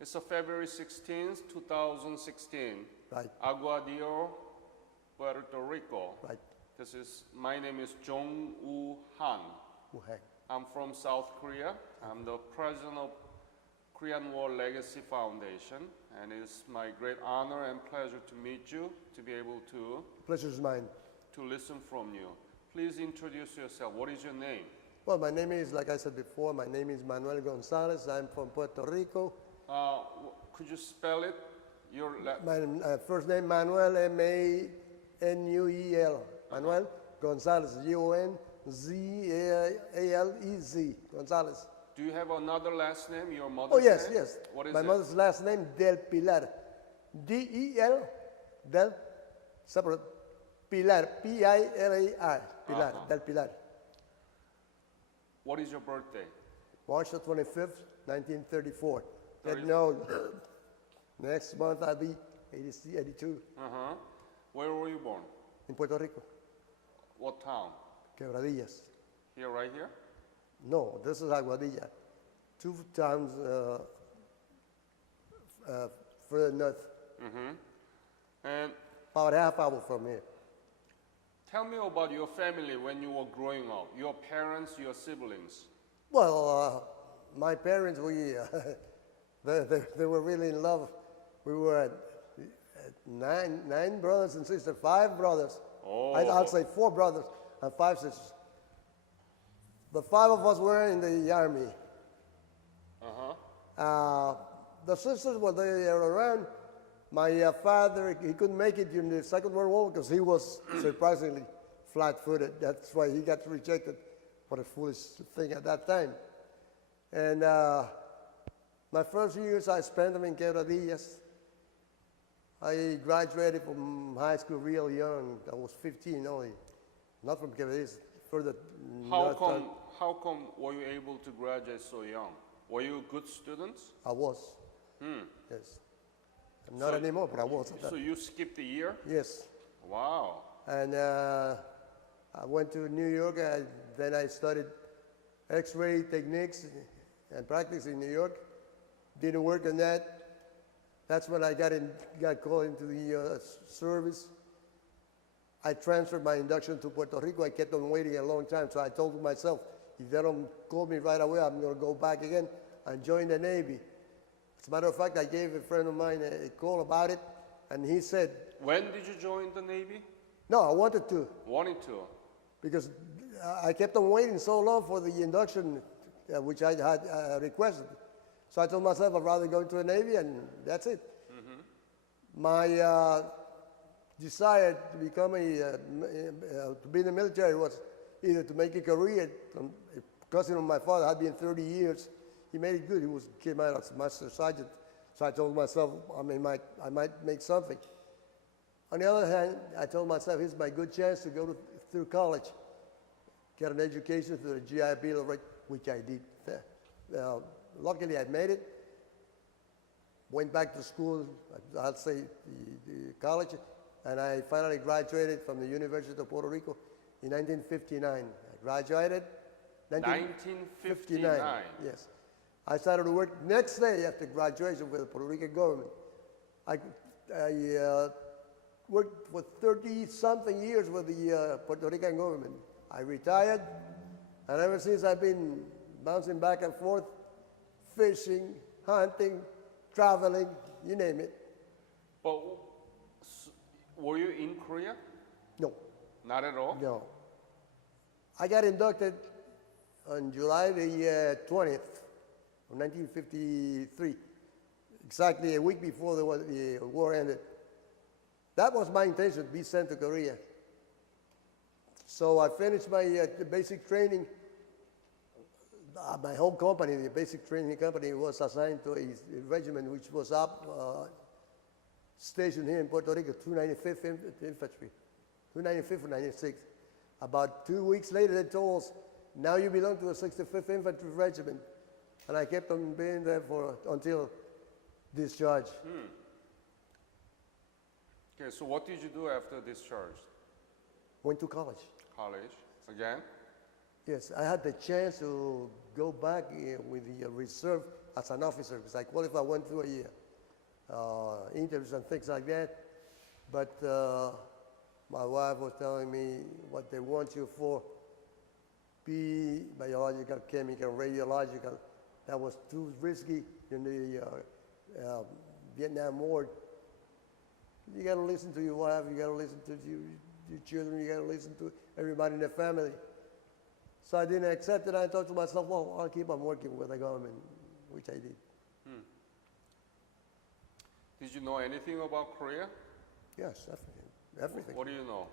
It's a February 16th, 2016. Right, Aguadillo, Puerto Rico. right. My name is Jong Woo Han. Wuhan. I'm from South Korea. I'm the president of Korean War Legacy Foundation, and it's my great honor and pleasure to meet you, to be able to Pleasure's mine. listen from you. Please introduce yourself. What is your name? Well, my name is, like I said before, my name is Manuel Gonzalez. I'm from Puerto Rico. Could you spell it? My first name, Manuel, M-A-N-U-E-L. Manuel Gonzalez, G-O-N-Z-A-L-E-Z. Gonzalez. Do you have another last name, your mother's Oh, yes, name? yes. What is My it? mother's last name, Del Pilar. D-E-L, Del, separate, Pilar, P-I-L-A-R. Pilar, Del Pilar. What is your birthday? March the 25th, 1934. Get no. Next month I'll be 82 Uh-huh. Where were you born? in Puerto Rico. What town? Quebradillas. Here, right here? No, this is Aguadilla. 2 towns further north. And About half hour from here. tell me about your family when you were growing up. Your parents, your siblings. Well, my parents, they were really in love. We were at nine brothers and sisters, 5 brothers. Oh. I'll say 4 brothers and 5 sisters. The 5 of us were in the army. The sisters, when they were around, my father, he couldn't make it during the Second World War because he was surprisingly flat-footed. That's why he got rejected. What a foolish thing at that time. And my first years, I spent them in Quebradillas. I graduated from high school real young. I was 15 only. Not from Quebradillas, further How north. come were you able to graduate so young? Were you good students? I was. Yes. I'm not anymore, but I was. So you skipped a year? Yes. Wow. And I went to New York, and then I studied X-ray techniques and practice in New York. Didn't work on that. That's when I got called into the service. I transferred my induction to Puerto Rico. I kept on waiting a long time, so I told myself, if they don't call me right away, I'm going to go back again and join the Navy. As a matter of fact, I gave a friend of mine a call about it, and he said, When did you join the Navy? no, I wanted to, Wanted to. because I kept on waiting so long for the induction, which I had requested. So I told myself I'd rather go into the Navy, and that's it. My desire to become to be in the military was either to make a career. A cousin of my father had been 30 years. He made it good. He came out as master sergeant. So I told myself, I might make something. On the other hand, I told myself, here's my good chance to go through college, get an education through the GI Bill, which I did. Luckily, I made it. Went back to school, I'll say the college, and I finally graduated from the University of Puerto Rico in 1959. I graduated 1959. Yes. I started to work next day after graduation with the Puerto Rican government. I worked for 30-something years with the Puerto Rican government. I retired, and ever since I've been bouncing back and forth, fishing, hunting, traveling, you name it. But were you in Korea? No, Not at all? no. I got inducted on July the 20th of 1953, exactly a week before the war ended. That was my intention, to be sent to Korea. So I finished my basic training. My home company, the basic training company, was assigned to a regiment which was up stationed here in Puerto Rico, 295th Infantry, 295th or 96. About 2 weeks later, they told us, now you belong to the 65th Infantry Regiment. And I kept on being there until discharge. Okay, so what did you do after discharge? Went to college. College? Again? Yes, I had the chance to go back with the reserve as an officer because I qualified, went through interviews and things like that. But my wife was telling me what they want you for, be biological, chemical, radiological. That was too risky in the Vietnam War. You got to listen to your wife, you got to listen to your children, you got to listen to everybody in the family. So I didn't accept it. I thought to myself, well, I'll keep on working with the government, which I did. Did you know anything about Korea? Yes, everything. What do you know?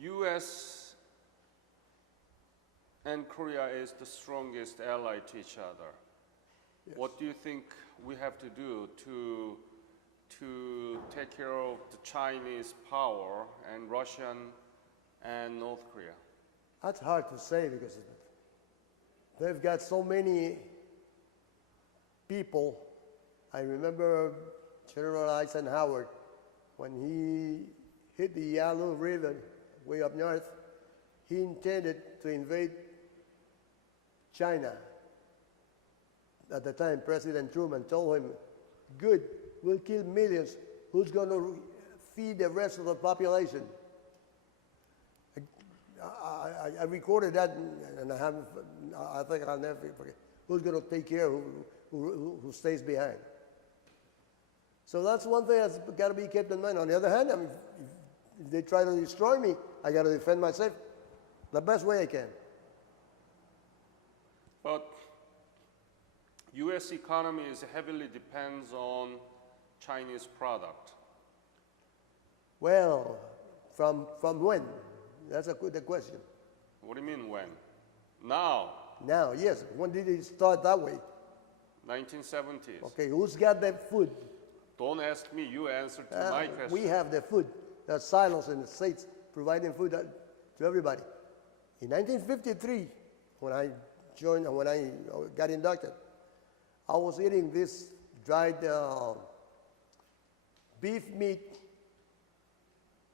U.S. and Korea is the strongest ally to each other. Yes. What do you think we have to do to take care of the Chinese power and Russian and North Korea? That's hard to say because they've got so many people. I remember General Eisenhower, when he hit the Yalu River way up north, he intended to invade China. At the time, President Truman told him, good, we'll kill millions. Who's going to feed the rest of the population? I recorded that, and I think I'll never forget. Who's going to take care of who stays behind? So that's one thing that's got to be kept in mind. On the other hand, if they try to destroy me, I got to defend myself the best way I can. But U.S. economy is heavily depends on Chinese product. Well, from when? That's a good question. What do you mean when? Now, Now, yes. When did it start that way? 1970s. Okay, who's got that food? Don't ask me, you answer to my question. We have the food. There's silos in the States providing food to everybody. In 1953, when I got inducted, I was eating this dried beef meat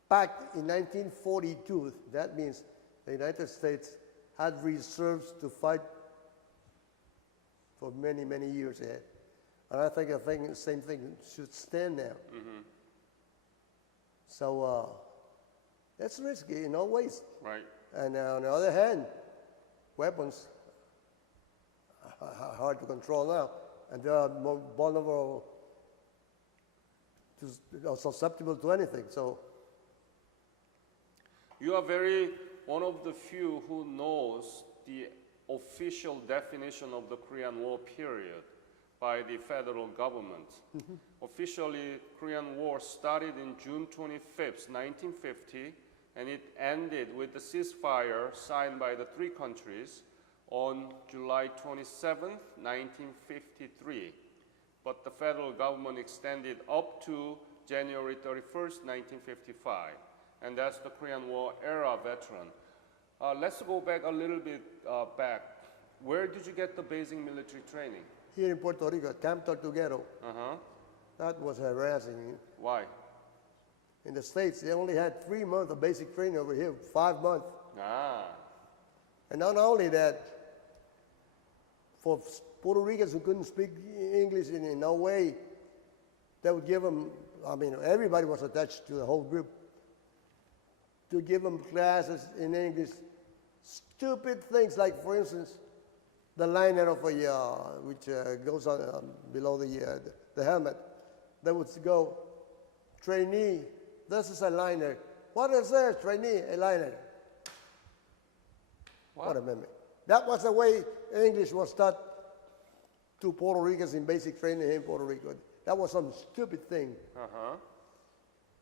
packed in 1942. That means the United States had reserves to fight for many, many years ahead. And I think the same thing should stand now. Mm-hmm. So that's risky in all ways. Right. And on the other hand, weapons are hard to control now, and they are more vulnerable, or susceptible to anything. So You are one of the few who knows the official definition of the Korean War period by the federal government. Officially, Korean War started in June 25th, 1950, and it ended with the ceasefire signed by the three countries on July 27th, 1953. But the federal government extended up to January 31st, 1955. And that's the Korean War era veteran. Let's go back a little bit back. Where did you get the basic military training? here in Puerto Rico, Camp Tortuguero, Uh-huh. that was harassing. Why? In the States, they only had 3 months of basic training. Over here, 5 months. Ah. And not only that, for Puerto Ricans who couldn't speak English in no way, they would give them, everybody was attached to the whole group, to give them classes in English. Stupid things like, for instance, the liner of which goes on below the helmet. They would go, trainee, this is a liner. What is this, trainee? A liner. What a memory. That was the way English was taught to Puerto Ricans in basic training in Puerto Rico. That was some stupid thing. Uh-huh.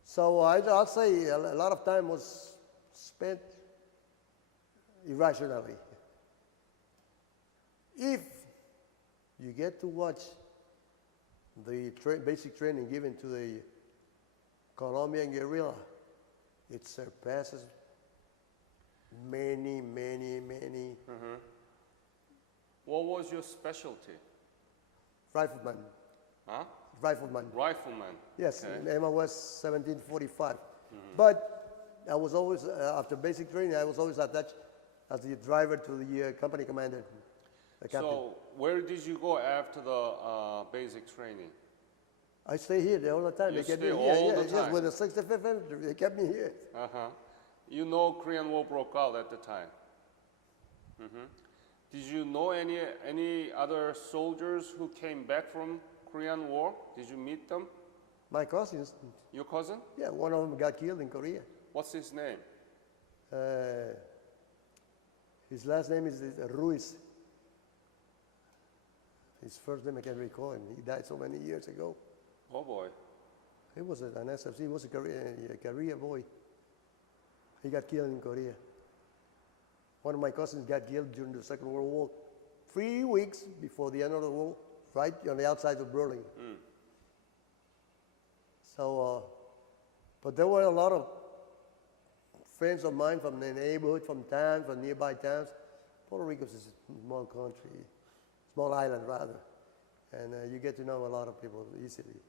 So I'll say a lot of time was spent irrationally. If you get to watch the basic training given to the Colombian guerrilla, it surpasses many. Mm-hmm. What was your specialty? Rifleman. Huh? Rifleman. Rifleman. Yes, Okay. in MOS 1745. But I was always, after basic training, I was always attached as the driver to the company commander, the captain. So where did you go after the basic training? I stay here all the time. You They kept stay me here. all the Yes, time? with the 65th Infantry, they kept me here. Uh-huh. You know Korean War broke out at the time. Mm-hmm. Did you know any other soldiers who came back from Korean War? Did you meet them? My cousins, Your cousin? yeah, one of them got killed in Korea. What's his name? His last name is Ruiz. His first name I can't recall, and he died so many years ago. Oh boy. He was an SFC, he was a career boy. He got killed in Korea. One of my cousins got killed during the Second World War, 3 weeks before the end of the war, right on the outside of Berlin. So, but there were a lot of friends of mine from the neighborhood, from towns, from nearby towns. Puerto Rico is a small country, small island rather, and you get to know a lot of people easily.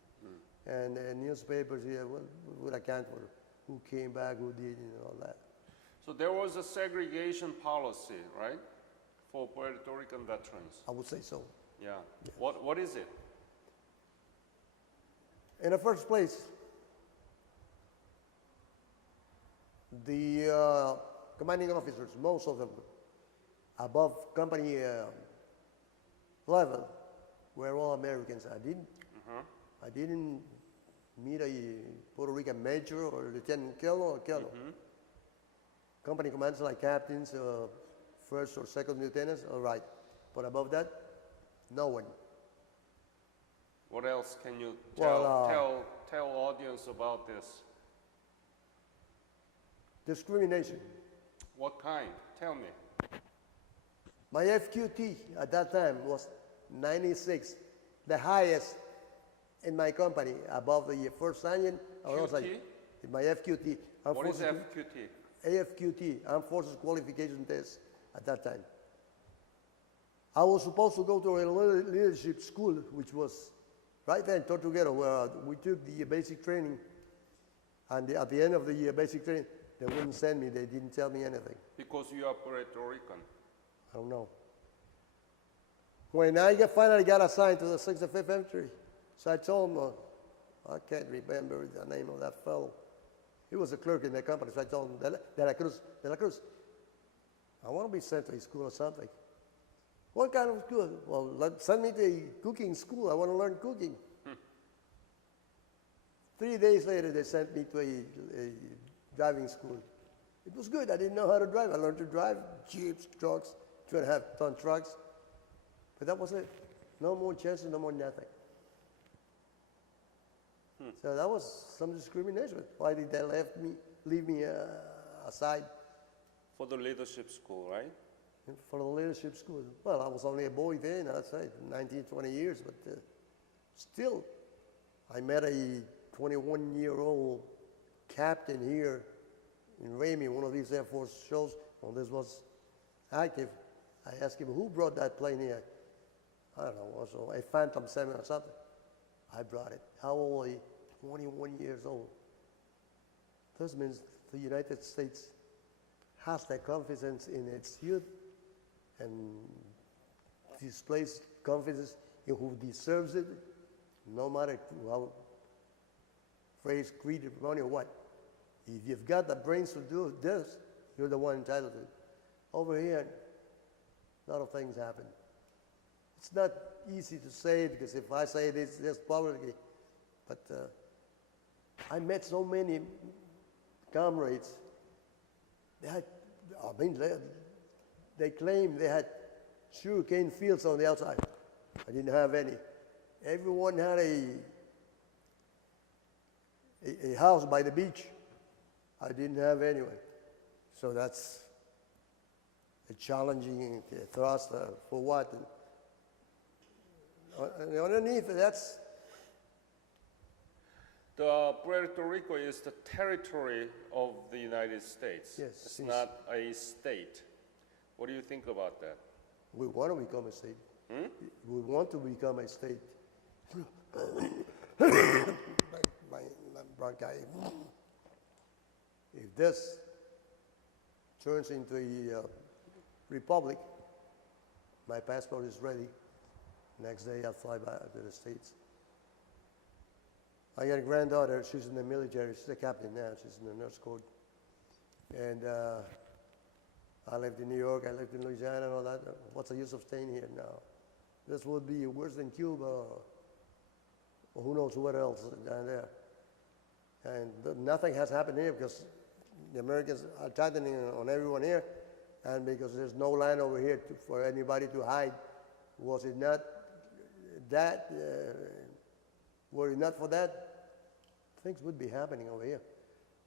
And newspapers here will account for who came back, who did, and all that. So there was a segregation policy, right, for Puerto Rican veterans? I would say so. Yeah. What is it? In the first place, the commanding officers, most of them, above company level, were all Americans. I didn't meet a Puerto Rican major or lieutenant colonel or colonel. Company commanders like captains, first or second lieutenants, all right. But above that, no one. What else can you tell, Well, tell audience about this? Discrimination. What kind? Tell me. My FQT at that time was 96, the highest in my company, above the first sergeant. QT? My FQT. What is FQT? AFQT, Armed Forces Qualification Test, at that time. I was supposed to go to a leadership school, which was right there in Tortuguero, where we took the basic training. And at the end of the basic training, they wouldn't send me. They didn't tell me anything. Because you are Puerto Rican. I don't know. When I finally got assigned to the 65th Infantry, so I told him, I can't remember the name of that fellow. He was a clerk in the company, so I told him, De la Cruz, I want to be sent to a school or something. What kind of school? Well, send me to a cooking school. I want to learn cooking. 3 days later, they sent me to a driving school. It was good. I didn't know how to drive. I learned to drive jeeps, trucks, 2.5-ton trucks. But that was it. No more chances, no more nothing. So that was some discrimination. Why did they leave me aside? For the leadership school, right? For the leadership school. Well, I was only a boy then, I'd say, 19, 20 years, but still, I met a 21-year-old captain here in Ramey, one of these Air Force shows, when this was active. I asked him, who brought that plane here? I don't know, also a Phantom 7 or something. I brought it. How old are you? 21 years old. This means the United States has that confidence in its youth and displays confidence in who deserves it, no matter how phrase, creed, money, or what. If you've got the brains to do this, you're the one entitled to it. Over here, a lot of things happen. It's not easy to say because if I say this publicly, but I met so many comrades. They claimed they had sugarcane fields on the outside. I didn't have any. Everyone had a house by the beach. I didn't have anyone. So that's a challenging thrust for what? And underneath, that's... Puerto Rico is the territory of the United States. Yes. It's not a state. What do you think about that? We want to become a state. We want to become a state. my bronchi. If this turns into a republic, my passport is ready. Next day, I'll fly back to the States. I got a granddaughter. She's in the military. She's a captain now. She's in the nurse corps. And I lived in New York. I lived in Louisiana and all that. What's the use of staying here now? This would be worse than Cuba, or who knows what else down there. And nothing has happened here because the Americans are tightening on everyone here, and because there's no land over here for anybody to hide. Was it not that? Were it not for that, things would be happening over here.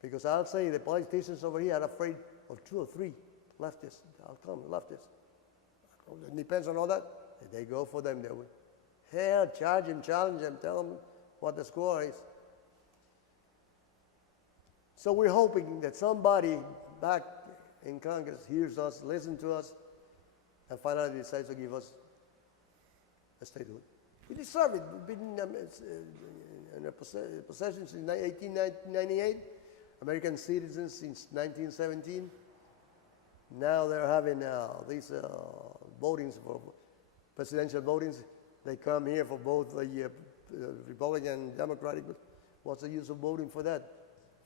Because I'll say the politicians over here are afraid of 2 or 3 leftists. I'll come, leftists. It depends on all that. They go for them that way. Hell, charge him, challenge him, tell him what the score is. So we're hoping that somebody back in Congress hears us, listens to us, and finally decides to give us a statehood. We deserve it. We've been in a possession since 1898, American citizens since 1917. Now they're having these votings for presidential votings. They come here for both the Republican and Democratic. But what's the use of voting for that?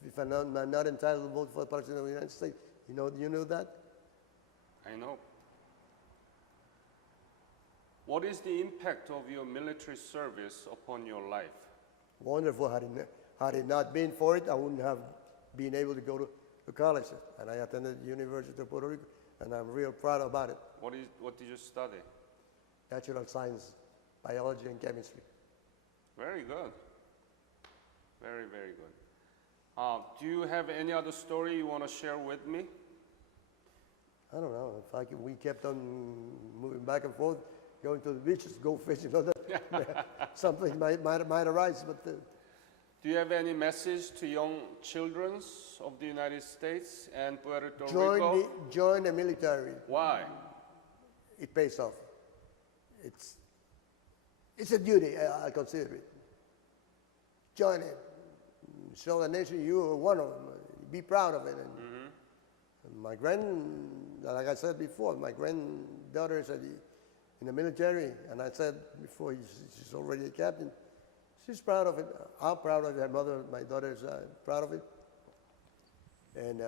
If I'm not entitled to vote for the President of the United States, you know that? I know. What is the impact of your military service upon your life? Wonderful. Had it not been for it, I wouldn't have been able to go to college. And I attended the University of Puerto Rico, and I'm real proud about it. What did you study? Natural science, biology, and chemistry. Very good. Very, very good. Do you have any other story you want to share with me? I don't know. We kept on moving back and forth, going to the beaches, go fishing, all that. Something might arise. But do you have any message to young children of the United States and Puerto Rico? Join the military. Why? It pays off. It's a duty, I consider it. Join it. Show the nation you are one of them. Be proud of it. And like I said before, my granddaughter is in the military, and I said before, she's already a captain. She's proud of it. I'm proud of it. Her mother, my daughter, is proud of it. And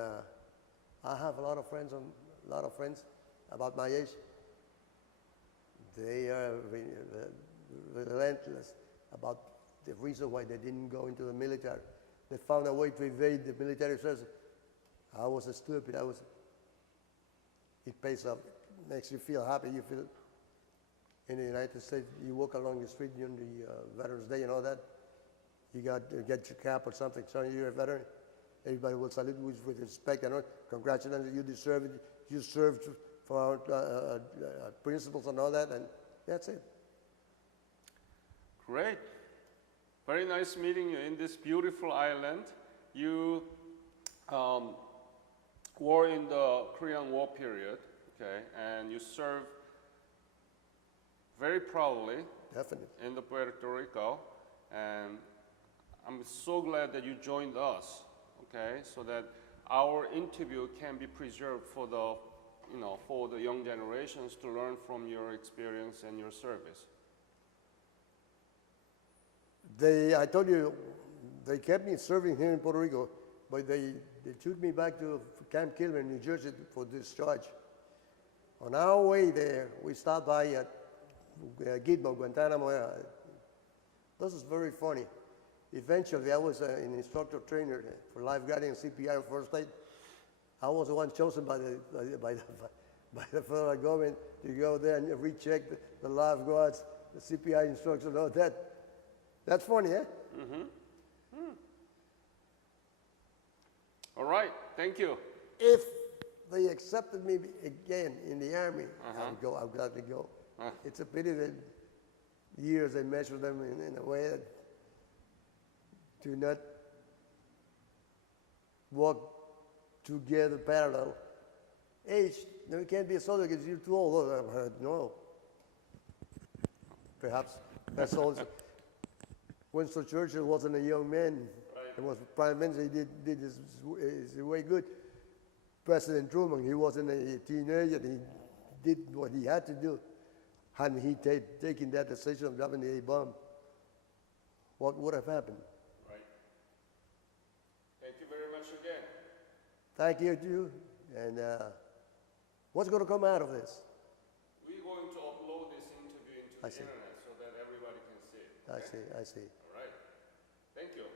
I have a lot of friends about my age. They are relentless about the reason why they didn't go into the military. They found a way to evade the military service. I was stupid. It pays off. It makes you feel happy. You feel in the United States, you walk along the street during the Veterans Day and all that. You get your cap or something showing you're a veteran. Everybody will salute you with respect and all. Congratulations, you deserve it. You served for our principles and all that, and that's it. Great. Very nice meeting you in this beautiful island. You were in the Korean War period, okay, and you served very proudly. Definitely. In the Puerto Rico, and I'm so glad that you joined us, okay, so that our interview can be preserved for the young generations to learn from your experience and your service. I told you, they kept me serving here in Puerto Rico, but they took me back to Camp Kilmer, New Jersey for discharge. On our way there, we stopped by at Gitmo, Guantanamo. This is very funny. Eventually, I was an instructor trainer for lifeguarding and CPR first aid. I was the one chosen by the federal government to go there and recheck the lifeguards, the CPR instructors, and all that. That's funny, eh? Mm-hmm. All right, thank you. If they accepted me again in the Army, I'll gladly go. It's a pity that years they measure them in a way that do not walk together parallel. Age, no, you can't be a soldier because you're too old. No. Perhaps that's also. Winston Churchill wasn't a young man. Right. He was prime minister. He did his way good. President Truman, he wasn't a teenager. He did what he had to do. Hadn't he taken that decision of dropping the A-bomb, what would have happened? Right. Thank you very much again. Thank you, too. And what's going to come out of this? We're going to upload this interview into the internet so that everybody can see it. Okay? I see. All right. Thank you.